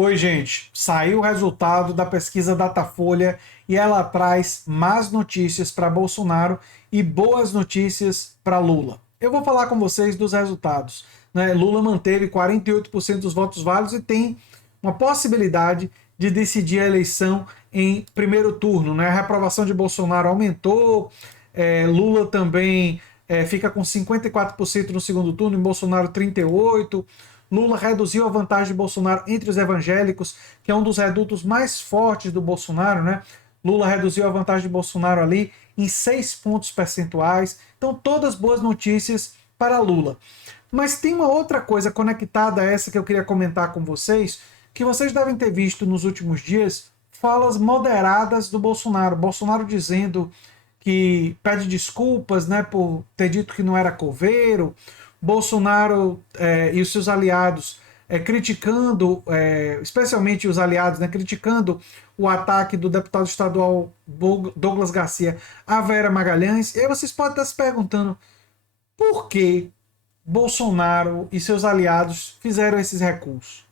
Oi, gente. Saiu o resultado da pesquisa Datafolha e ela traz más notícias para Bolsonaro e boas notícias para Lula. Eu vou falar com vocês dos resultados, né? Lula manteve 48% dos votos válidos e tem uma possibilidade de decidir a eleição em primeiro turno, né? A reprovação de Bolsonaro aumentou, Lula também fica com 54% no segundo turno e Bolsonaro 38%. Lula reduziu a vantagem de Bolsonaro entre os evangélicos, que é um dos redutos mais fortes do Bolsonaro, né? Lula reduziu a vantagem de Bolsonaro ali em 6 pontos percentuais. Então, todas boas notícias para Lula. Mas tem uma outra coisa conectada a essa que eu queria comentar com vocês, que vocês devem ter visto nos últimos dias, falas moderadas do Bolsonaro. Bolsonaro dizendo que pede desculpas, né, por ter dito que não era coveiro. Bolsonaro e os seus aliados criticando, especialmente os aliados, né, criticando o ataque do deputado estadual Douglas Garcia a Vera Magalhães. E aí vocês podem estar se perguntando por que Bolsonaro e seus aliados fizeram esses recursos.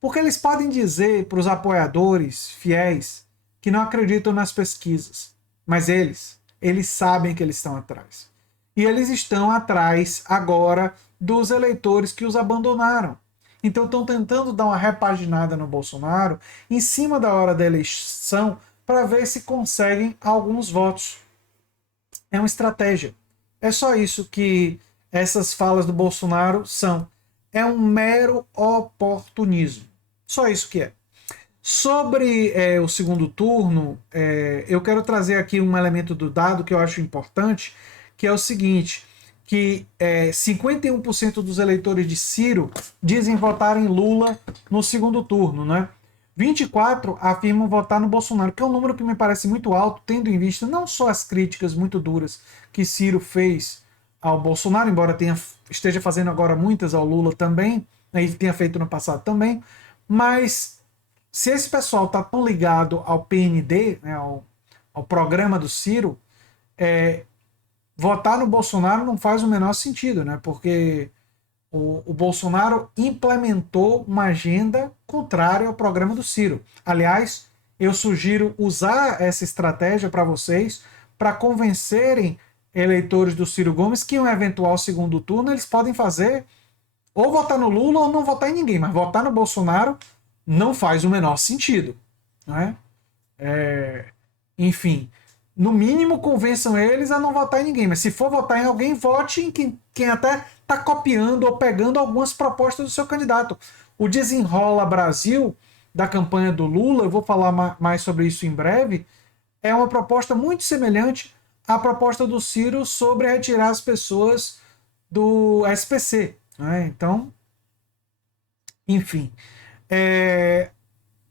Porque eles podem dizer para os apoiadores fiéis que não acreditam nas pesquisas, mas eles sabem que eles estão atrás. E eles estão atrás agora dos eleitores que os abandonaram. Então estão tentando dar uma repaginada no Bolsonaro em cima da hora da eleição para ver se conseguem alguns votos. É uma estratégia. É só isso que essas falas do Bolsonaro são. É um mero oportunismo. Só isso que é. Sobre o segundo turno, eu quero trazer aqui um elemento do dado que eu acho importante, que é o seguinte, que 51% dos eleitores de Ciro dizem votar em Lula no segundo turno, né? 24% afirmam votar no Bolsonaro, que é um número que me parece muito alto, tendo em vista não só as críticas muito duras que Ciro fez ao Bolsonaro, embora esteja fazendo agora muitas ao Lula também, né, e tenha feito no passado também, mas se esse pessoal está tão ligado ao PND, né, ao programa do Ciro, votar no Bolsonaro não faz o menor sentido, né? Porque o Bolsonaro implementou uma agenda contrária ao programa do Ciro. Aliás, eu sugiro usar essa estratégia para vocês, para convencerem eleitores do Ciro Gomes que em um eventual segundo turno eles podem fazer ou votar no Lula ou não votar em ninguém, mas votar no Bolsonaro não faz o menor sentido, não é? Enfim, no mínimo convençam eles a não votar em ninguém, mas se for votar em alguém, vote em quem até está copiando ou pegando algumas propostas do seu candidato. O Desenrola Brasil, da campanha do Lula, eu vou falar mais sobre isso em breve, é uma proposta muito semelhante à proposta do Ciro sobre retirar as pessoas do SPC. Né? Então, enfim.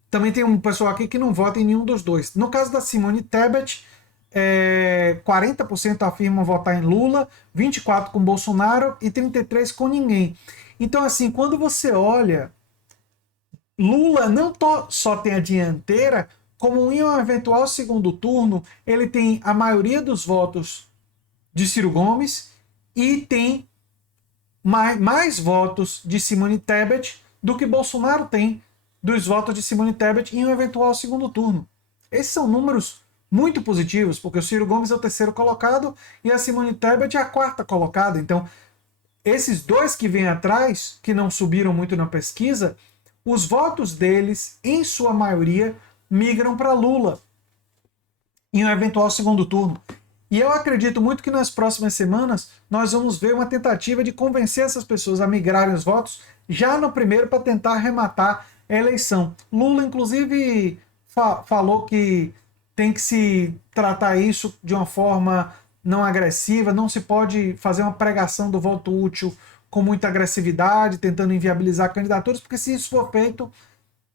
Também tem um pessoal aqui que não vota em nenhum dos dois. No caso da Simone Tebet, 40% afirmam votar em Lula, 24% com Bolsonaro e 33% com ninguém. Então, assim, quando você olha, Lula não só tem a dianteira, como em um eventual segundo turno, ele tem a maioria dos votos de Ciro Gomes e tem mais votos de Simone Tebet do que Bolsonaro tem dos votos de Simone Tebet em um eventual segundo turno. Esses são números muito positivos, porque o Ciro Gomes é o terceiro colocado e a Simone Tebet é a quarta colocada. Então, esses dois que vêm atrás, que não subiram muito na pesquisa, os votos deles, em sua maioria, migram para Lula em um eventual segundo turno. E eu acredito muito que nas próximas semanas nós vamos ver uma tentativa de convencer essas pessoas a migrarem os votos já no primeiro para tentar arrematar a eleição. Lula, inclusive, falou que tem que se tratar isso de uma forma não agressiva, não se pode fazer uma pregação do voto útil com muita agressividade, tentando inviabilizar candidaturas, porque se isso for feito,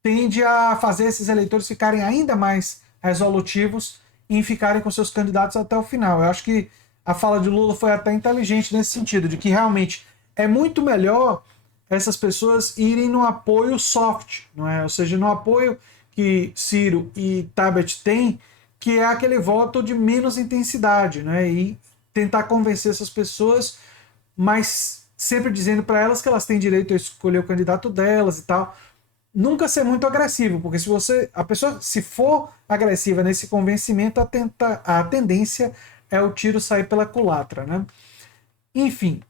tende a fazer esses eleitores ficarem ainda mais resolutivos em ficarem com seus candidatos até o final. Eu acho que a fala de Lula foi até inteligente nesse sentido, de que realmente é muito melhor essas pessoas irem no apoio soft, não é? Ou seja, no apoio que Ciro e Tebet têm, que é aquele voto de menos intensidade, né? E tentar convencer essas pessoas, mas sempre dizendo para elas que elas têm direito a escolher o candidato delas e tal. nunca ser muito agressivo, porque a pessoa se for agressiva nesse convencimento, a tendência é o tiro sair pela culatra, né? Enfim,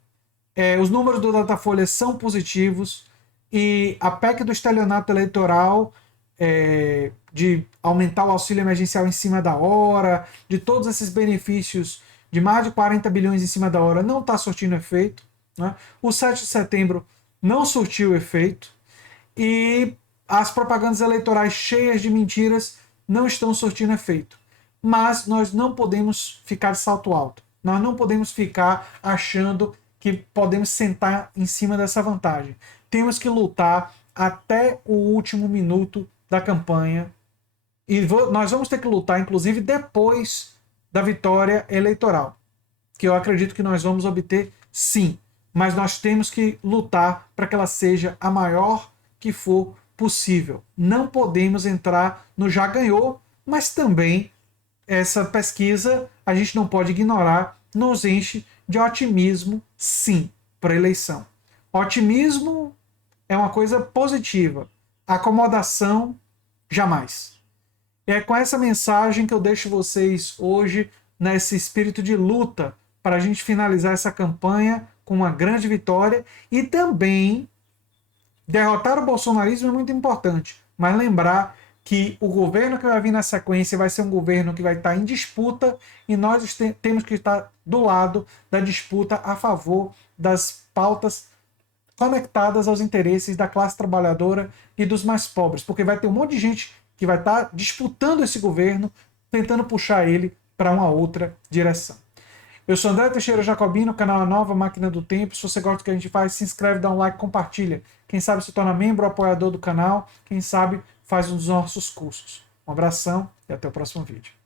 os números do Datafolha são positivos e a PEC do estelionato eleitoral, de aumentar o auxílio emergencial em cima da hora, de todos esses benefícios de mais de 40 bilhões em cima da hora, não está surtindo efeito, né? O 7 de setembro não surtiu efeito e as propagandas eleitorais cheias de mentiras não estão surtindo efeito. Mas nós não podemos ficar de salto alto. Nós não podemos ficar achando que podemos sentar em cima dessa vantagem. Temos que lutar até o último minuto da campanha. E nós vamos ter que lutar, inclusive, depois da vitória eleitoral, que eu acredito que nós vamos obter sim. Mas nós temos que lutar para que ela seja a maior que for possível. Não podemos entrar no já ganhou, mas também essa pesquisa a gente não pode ignorar, nos enche de otimismo, sim, para a eleição. Otimismo é uma coisa positiva, acomodação, jamais. É com essa mensagem que eu deixo vocês hoje nesse espírito de luta para a gente finalizar essa campanha com uma grande vitória e também derrotar o bolsonarismo é muito importante, mas lembrar que o governo que vai vir na sequência vai ser um governo que vai estar em disputa e nós temos que estar do lado da disputa a favor das pautas conectadas aos interesses da classe trabalhadora e dos mais pobres, porque vai ter um monte de gente que vai estar disputando esse governo, tentando puxar ele para uma outra direção. Eu sou André Teixeira Jacobino, canal A Nova Máquina do Tempo. Se você gosta do que a gente faz, se inscreve, dá um like, compartilha. Quem sabe se torna membro ou apoiador do canal. Quem sabe faz um dos nossos cursos. Um abração e até o próximo vídeo.